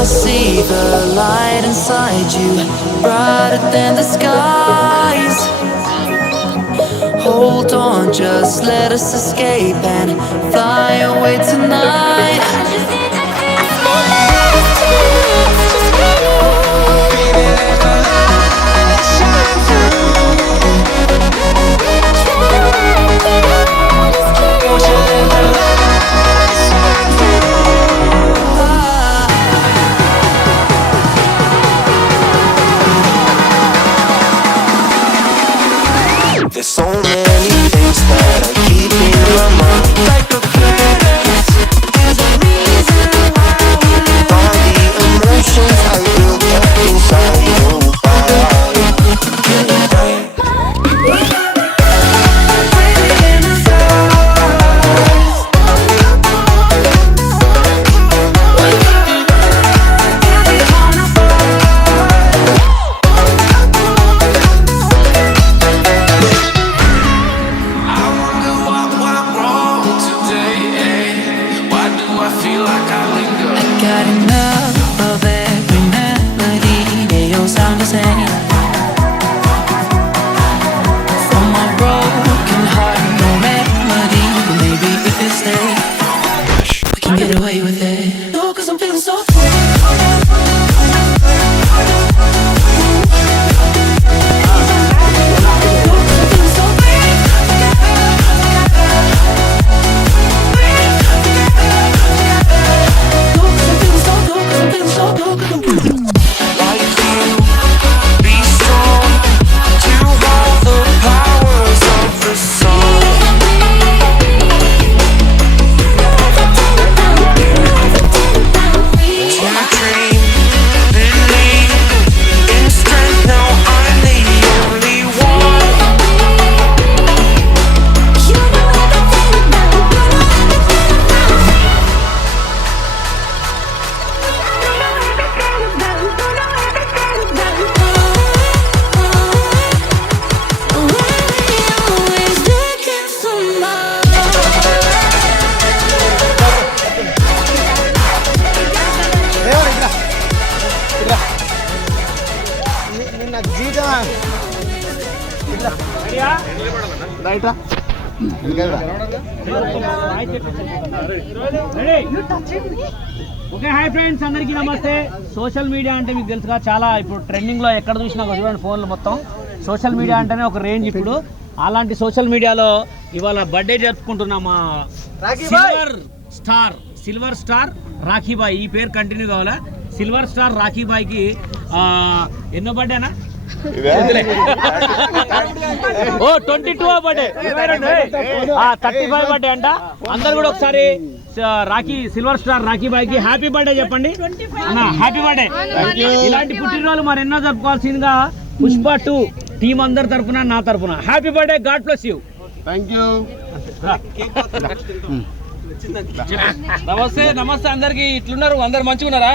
I see the light inside you, brighter than the skies. Hold on, just let us escape and fly away tonight. There's so many things that I keep in my mind. Like a planet, there's a reason why we live. All the emotions I built up inside you. Got enough of every melody, they all sound the same. From my broken heart, no remedy, but maybe if we stay, we can get away with it. No, 'cause I'm feeling so free. Okay hi friends, అందరికీ నమస్తే. Social media అంటే మీకు తెలుసుగా, చాలా ఇప్పుడు ట్రెండింగ్లో ఎక్కడ చూసినా చూడండి ఫోన్లు మొత్తం సోషల్ మీడియా అంటేనే ఒక రేంజ్. ఇప్పుడు అలాంటి సోషల్ మీడియాలో ఇవాళ బర్త్డే జరుపుకుంటున్నాం మా సిల్వర్ స్టార్ రాఖీబాయ్. ఈ పేరు కంటిన్యూ కావాలా? సిల్వర్ స్టార్ రాఖీబాయ్కి ఎన్నో బర్త్డేనా? 22 బర్త్డే, 35 బర్త్డే అంట. అందరు కూడా ఒకసారి సిల్వర్ స్టార్ రాఖీబాయ్కి హ్యాపీ బర్త్డే చెప్పండి అన్న. Happy birthday. ఇలాంటి పుట్టినరోజు మరి ఎన్నో జరుపుకోవాల్సిందిగా పుష్ప 2 టీం అందరి తరఫున, నా తరఫున happy birthday. God bless you. నమస్తే అందరికి. ఇట్లున్నారు? అందరు మంచిగా ఉన్నారా?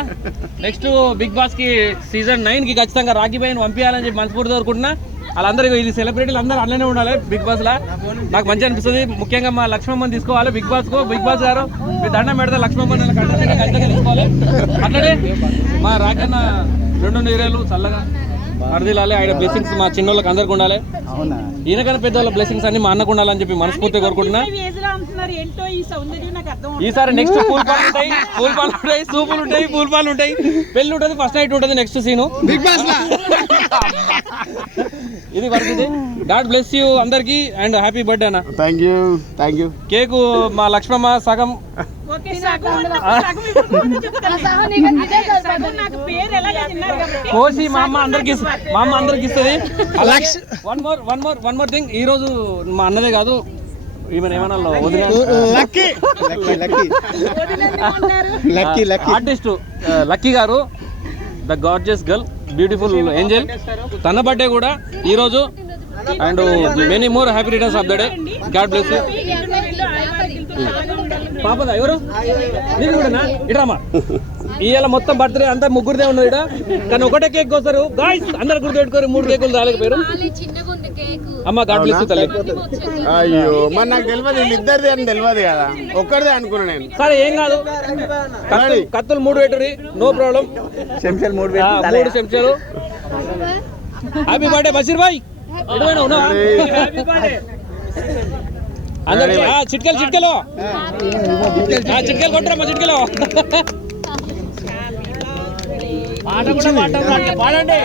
నెక్స్ట్ బిగ్ బాస్ కి సీజన్ 9 కి ఖచ్చితంగా రాఖీబాయ్ని పంపించాలని చెప్పి మనస్ఫూర్తి కోరుకుంటున్నా. వాళ్ళందరూ ఇది సెలబ్రిటీలు అందరూ అలానే ఉండాలి బిగ్ బాస్ లా. నాకు మంచి అనిపిస్తుంది. ముఖ్యంగా మా లక్ష్మమ్మని తీసుకోవాలి బిగ్ బాస్ కు. బిగ్ బాస్ గారు మీ దండం పెడితే లక్ష్మమ్మని ఖచ్చితంగా తీసుకోవాలి. అట్లనే మా రాకన్న 2 నీరేళ్ళు చల్లగా అర్దిలాలి. ఆయన బ్లెస్సింగ్స్ మా చిన్నోళ్ళకి అందరికి ఉండాలి. ఈయనకన్నా పెద్దవాళ్ళ బ్లెస్సింగ్స్ అన్ని మా అన్నకు ఉండాలని చెప్పి మనస్ఫూర్తిగా కోరుకుంటున్నా. ఈసారి నెక్స్ట్ పూల్ పాలు ఉంటాయి, సూపులు ఉంటాయి, పూల్ పాలు ఉంటాయి, పెళ్లి ఉంటుంది, ఫస్ట్ నైట్ ఉంటుంది, నెక్స్ట్ సీను ఇది వరకు. గాడ్ బ్లెస్ యూ అందరికి అండ్ హ్యాపీ బర్త్డే అన్న. Thank you. కేకు మా లక్ష్మమ్మ సగం కోసి మా అమ్మ అందరికి ఇస్తుంది. వన్ మోర్ థింగ్, ఈ రోజు మా అన్నదే కాదు, ఈమె ఏమన్నా ఆర్టిస్ట్ లక్కీ గారు, the gorgeous girl, beautiful angel, తన బర్త్డే కూడా ఈరోజు. And many more happy returns of the day. God bless you. పాపదా ఎవరు? నీకు కూడా ఇట్రామా. ఇవాళ మొత్తం బర్త్డే అంతా ముగ్గురిదే ఉన్నది ఇక్కడ, కానీ ఒకటే కేక్ కోస్తారు గాయ్స్. అందరు గుర్తుపెట్టుకోరు, 3 కేకులు రాలేకపోయారు. అమ్మ గాడ్ బ్లెస్ యు తల్లి. అయ్యో మరి నాకు తెలియదు వీళ్ళిద్దరిది అని తెలియదు కదా, ఒక్కడిదే అనుకున్నా నేను. సరే ఏం కాదు, కత్తులు 3 పెట్టుర్రి, నో ప్రాబ్లం. చెంచాలు 3 3 చెంచాలు. హ్యాపీ బర్త్డే బషీర్ భాయ్. హ్యాపీ బర్త్డే అందరికి. చిట్కెలు చిట్కెలు చిట్కెలు కొట్టరమ్మా, చిట్కెలు. పాడండి.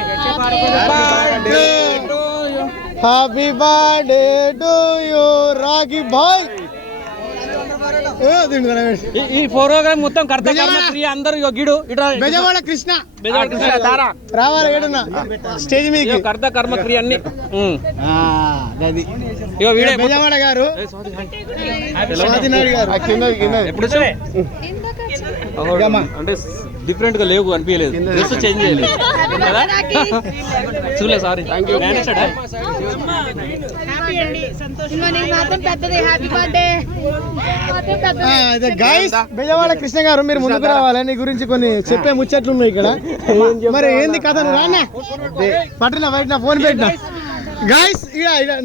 Happy birthday to you Rakhi భాయ్. ఈ ప్రోగ్రామ్ మొత్తం కర్తకర్మక్రియ అందరూ గిడు బెజవాడ కృష్ణ రావాలి స్టేజ్ మీద కర్తకర్మక్రియ అన్ని. బెజవాడ గారు స్వాతినాయుడు గారు ఎప్పుడు అంటే డిఫరెంట్ గా లేవు అనిపించలేదు, డ్రెస్ చేంజ్ చేయలేదు కదా. చూలే సారీ. గైస్ బెజవాడ కృష్ణ గారు మీరు ముందుకు రావాలి, నీ గురించి కొన్ని చెప్పే ముచ్చట్లు ఉన్నాయి ఇక్కడ. మరి ఏంది కథ, నువ్వు రానా పట్టినా బయట ఫోన్ పెట్టినా. గాయస్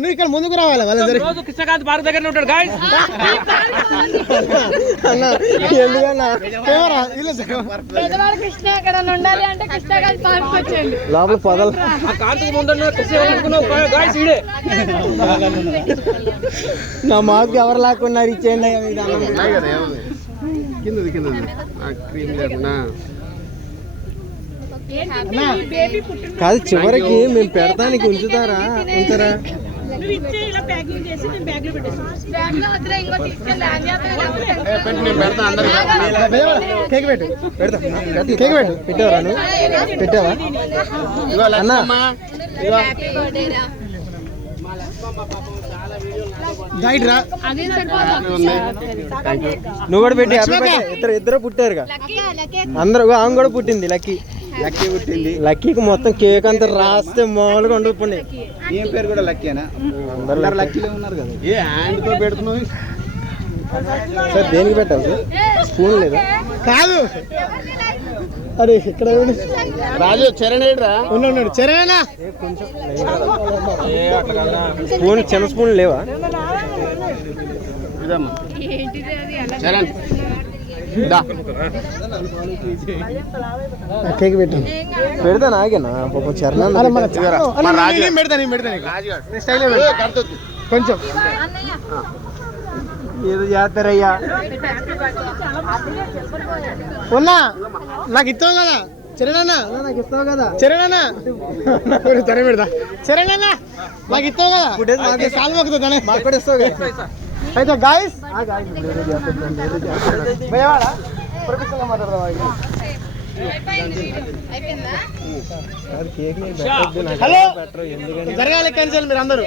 నువ్వు ఇక్కడ ముందుకు రావాలి. రోజు కృష్ణకాంత్ పార్క్ దగ్గర ఉంటాడు గాయస్. లోపల పదలు నా మాకు ఎవరు లాక్కున్నారు ఇచ్చేయండి. కాదు చివరికి మేము పెడతానికి ఉంచుతారా ఉంచారా? కేక్ పెట్టు కేక్ పెట్టు. పెట్టావరా నువ్వు? పెట్టావా అన్నా? నువ్వు కూడా పెట్టి ఇద్దరు పుట్టారుగా అందరూ. ఆమె కూడా పుట్టింది, లక్కీ పుట్టింది. లక్కీకి మొత్తం కేక్ అంతా రాస్తే మామూలుగా ఉండదు. పండి ఏం పేరు కూడా లక్కీనా? అందరు లక్కీలో ఉన్నారు కదా. ఏ హ్యాండ్తో పెడుతున్నావు సార్? దేనికి పెట్టాలి సార్? స్పూన్ లేదు కాదు. అరే ఇక్కడ రాజు చరణ్ ఉన్నాడు. చరణ్ కొంచెం స్పూన్, చిన్న స్పూన్ లేవా? చరణ్ కేక్ పెట్టాను. పెడతా నాగేనా చరణ్ కొంచెం ఏదో చేస్తారయ్యా. ఉన్నా నాకు ఇస్తావు కదా చరణ్, నాకు ఇస్తావు కదా చరణ్, తన పెడతా చరణ్, నాకు ఇస్తావు కదా సాల్ మొక్కుతా, మాకు కూడా ఇస్తావు కదా. అయితే గాయస్ హలో జరగాలి క్యాన్సల్ మీరు అందరూ.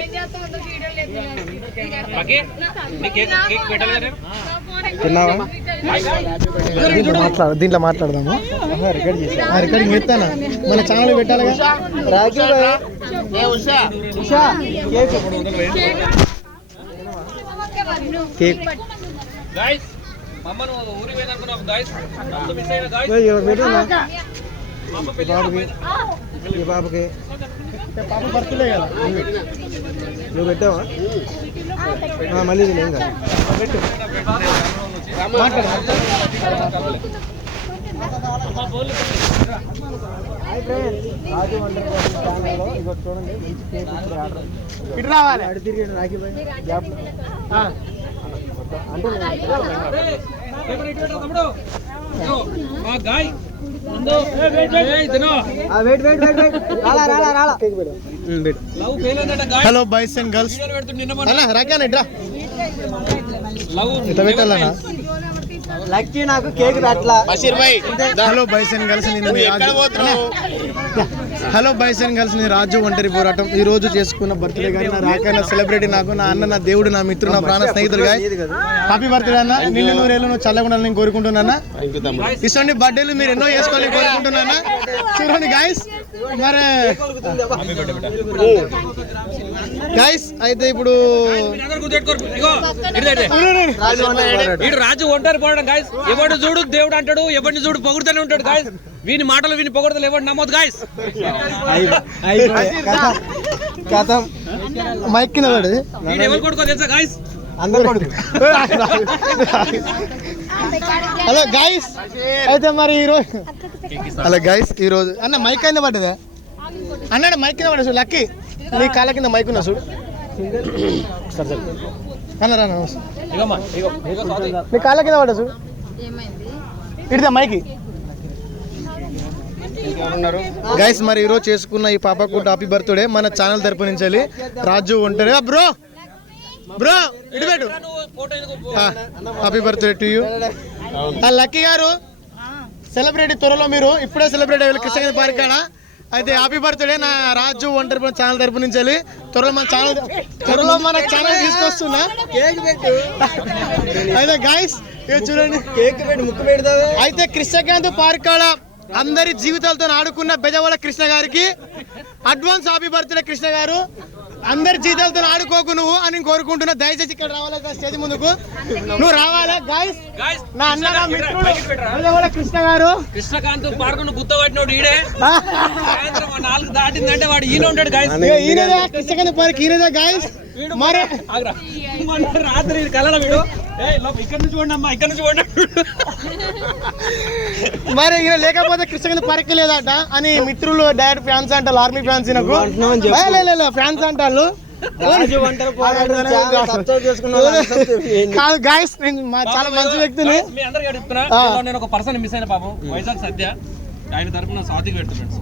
తిన్నావా? దీంట్లో మాట్లాడదాము. రికార్డింగ్ ఎత్తానా? మన ఛానల్ పెట్టాలి కదా. రాఖీ కేక్ బాబుకి పాప బర్త్డే కదా. నువ్వు పెట్టావా? మళ్ళీ ఏం కాదు. రాజు వండర్ ఛానల్లో ఇగో చూడండి, మంచి కేక్ ఆర్డర్ ఇటు రావాలి. అడు తిరిగి రాఖీ గ్యాప్ అంటే హలో బాయ్స్ అండ్ గర్ల్స్. రాకానా ఇట్రా ఇట్లా పెట్టాలన్నా. లక్కీ నాకు కేక్ అట్లా. Hello boys and girls, hello boys and girls, నేను రాజు ఒంటరి పోరాటం ఈ రోజు చేసుకున్న బర్త్డే కానీ నా రాకైనా సెలబ్రిటీ, నాకు నా అన్న, నా దేవుడు, నా మిత్రుడు, నా ప్రాణ స్నేహితుడు. హ్యాపీ బర్త్డే అన్న. నిన్ను 100 ఏళ్ళు నువ్వు చల్లగా ఉండాలని కోరుకుంటున్నా. ఇటువంటి బర్త్డేలు మీరు ఎన్నో చేసుకోవాలని కోరుకుంటున్నా. చూడండి గాయస్. మరి గాయస్ అయితే ఇప్పుడు రాజు ఒంటరి పోవడం గాయస్. ఎవడు చూడు దేవుడు అంటాడు, ఎవరిని చూడు పొగుడుతూనే ఉంటాడు గాయస్. వీని మాటలు విని పొగడతలు ఎవరు నమ్మొద్దు గాయస్. కథం మైక్ కింద పడేది వీడు ఎవరు కొడుకో తెలుసా గాయస్? అందరు హలో గైస్ అయితే మరి ఈరోజు హలో గైస్ ఈరోజు అన్న మైక్ కింద పడ్డదా అన్నాడు మైక్ కింద పడ్డా చూడు లక్కీ నీ కాళ్ళ కింద మైక్ ఉన్నా చూడు అన్నారా ఇగమ్మా, ఇగో ఇగో స్వాతి. నీ కాళ్ళ కింద పడ్డా చూడు ఇడితే మైకి గైస్ మరి ఈరోజు చేసుకున్న ఈ పాపకు హ్యాపీ బర్త్డే మన ఛానల్ తరపు నుంచి రాజు ఒంటరి బ్రో బ్రో ఇడిపెట్టు నువ్వు ఫోటో ఎందుకు? Happy birthday to you lucky గారు సెలబ్రిటీ త్వరలో మీరు ఇప్పుడే సెలబ్రేట్ అయ్యారు కృష్ణ పార్క్ కాడ అయితే హ్యాపీ బర్త్డే నా రాజు ఒంటరి ఛానల్ తరపు నుంచి త్వరలో మన ఛానల్ తీసుకొస్తున్నా అయితే గైస్ చూడండి అయితే కృష్ణకాంత్ పార్క్ కాడ అందరి జీవితాలతో ఆడుకున్న బెజవాడ కృష్ణ గారికి అడ్వాన్స్ హ్యాపీ బర్త్డే కృష్ణ గారు. అందరి జీవితాలతో ఆడుకోకు నువ్వు అని కోరుకుంటున్నా. దయచేసి ఇక్కడ రావాలా స్టేజ్ ముందుకు నువ్వు రావాలా గాయస్. నా అన్న నా మిత్రుడు బెజవాడ కృష్ణ గారు కృష్ణకాంత్ పార్క్ ను గుత్త పట్టినోడు ఈడే. సాయంత్రం 4 దాటిందంటే వాడు ఈయన ఉంటాడు గాయస్. ఈయనదే కృష్ణకాంత్ పార్క్ ఈయనదే గాయస్. మరి రాత్రి కలడ వీడు ఇక్కడ నుంచి చూడండి అమ్మా, ఇక్కడ నుంచి చూడండి. మరి ఈయన లేకపోతే కృష్ణకాంత్ పార్క్ లేదట అని మిత్రులు డైరెక్ట్ ఫ్యాన్స్ అంటారు, ఆర్మీ ఫ్యాన్స్ ఫ్యాన్స్ అంటారు. కాదు గాయస్ చాలా మంచి వ్యక్తిని మీ అందరికి చెప్తున్నా. నేను ఒక పర్సన్ మిస్ అయిన పాపం వైజాగ్ సత్య ఆయన తరపున సాతికి పెడుతున్నాడు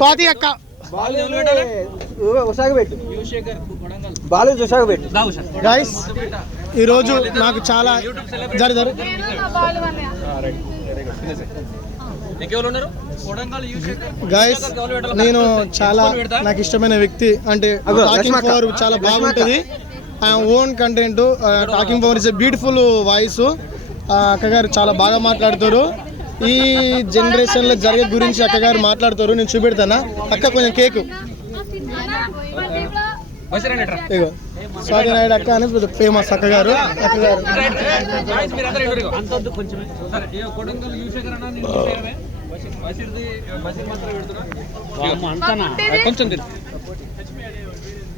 స్వాతి అక్క గైస్ ఈరోజు నాకు చాలా గైస్ నేను చాలా నాకు ఇష్టమైన వ్యక్తి అంటే టాకింగ్ పవర్ చాలా బాగుంటుంది. Own content talking power is a beautiful voice. అక్కగారు చాలా బాగా మాట్లాడతారు. ఈ జనరేషన్లో జరిగే గురించి అక్కగారు మాట్లాడతారు. నేను చూపెడతానా అక్క కొంచెం కేకు ఇగో స్వాతి నాయుడు అక్క అని ఫేమస్ అక్కగారు.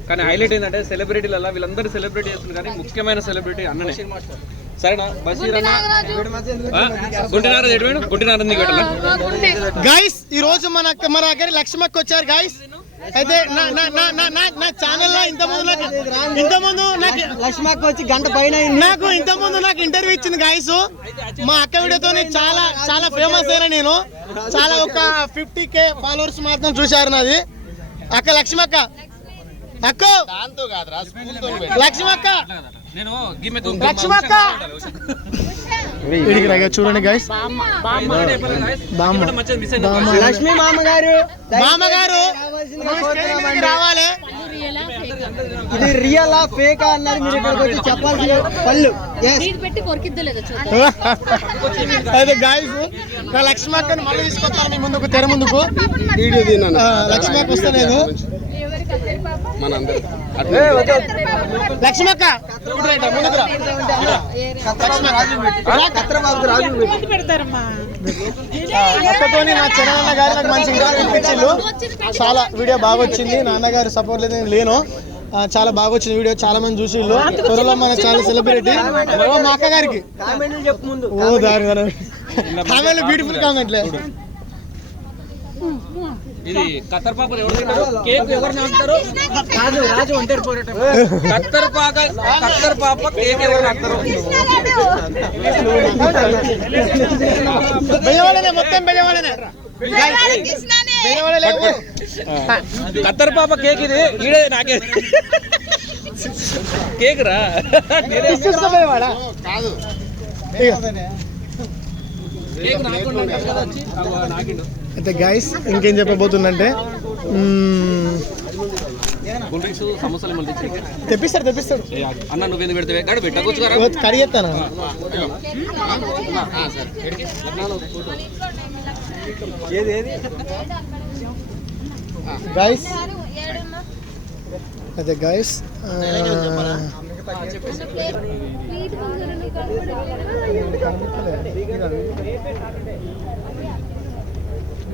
కానీ హైలైట్ ఏంటంటే సెలబ్రిటీలలో వీళ్ళందరూ సెలబ్రిటీ చేస్తున్నారు కానీ ముఖ్యమైన సెలబ్రిటీ అన్ననే. సరేనా బషీర్ అన్న గుంటినారు గైస్ ఈ రోజు మన దగ్గర లక్ష్మక్క వచ్చారు గైస్. అయితే నా ఛానల్ లో ఇంతకుముందు నాకు లక్ష్మక్క వచ్చి గంట పైన నాకు ఇంతకుముందు నాకు ఇంటర్వ్యూ ఇచ్చింది గైస్. మా అక్క వీడియోతో చాలా ఫేమస్ అయినా నేను చాలా ఒక 50K ఫాలోవర్స్ మాత్రం చూశారు నాది. అక్క లక్ష్మక్క అక్క లక్ష్మక్క లక్ష్మక్క చూడండి గైస్ లక్ష్మి మామగారు రావాలి. ఇది రియల్ ఫేక్ అన్నది మీరు ఇక్కడికి వచ్చి చెప్పాల్సిన పళ్ళు. అయితే గైస్ నా లక్ష్మక్కను మళ్ళీ తీసుకొస్తాను మీ ముందుకు తెర ముందుకు. లక్ష్మక్క వస్తా నేను లక్ష్మక్క అక్కతో నా చిన్న గారు నాకు మంచి ఇంటర్వ్యూ చాలా వీడియో బాగా వచ్చింది. నాన్నగారు సపోర్ట్ లేదు నేను లేను. చాలా బాగా వచ్చింది వీడియో, చాలా మంది చూసిళ్ళు. త్వరలో మన చాలా సెలబ్రిటీ మా అక్క గారికి ఓ దారి కామెంట్లు బ్యూటిఫుల్ కామెంట్లే. ఇది కత్తర్ పాప ఎవరు తింటారు? కేక్ ఎవరు నాకుతారు? రాజు ఒంటరి పోరాటం. కత్తర్ పాప కేక్ ఎవరు నాకుతారు? కత్తర్ పాప కేక్ ఇది ఈడే నాకే కేక్ రా అయితే గైస్ ఇంకేం చెప్పబోతుందంటే తెప్పిస్తాడు అన్న నువ్వెందుకు పెడితే గడ పెట్టకొచ్చు కడి చెప్తాను గైస్. అయితే guys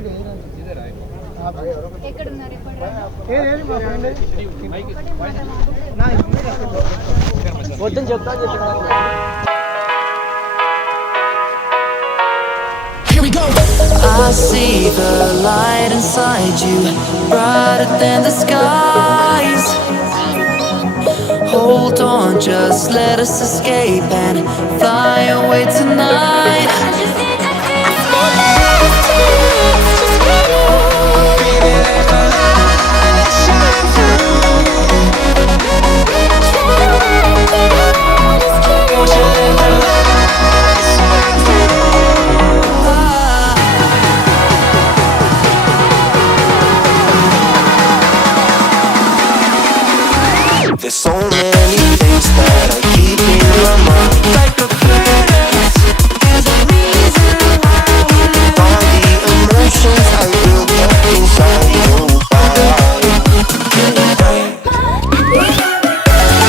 Here we go. I see the light inside you, brighter than the skies. Hold on, just let us escape and fly away tonight. There's so many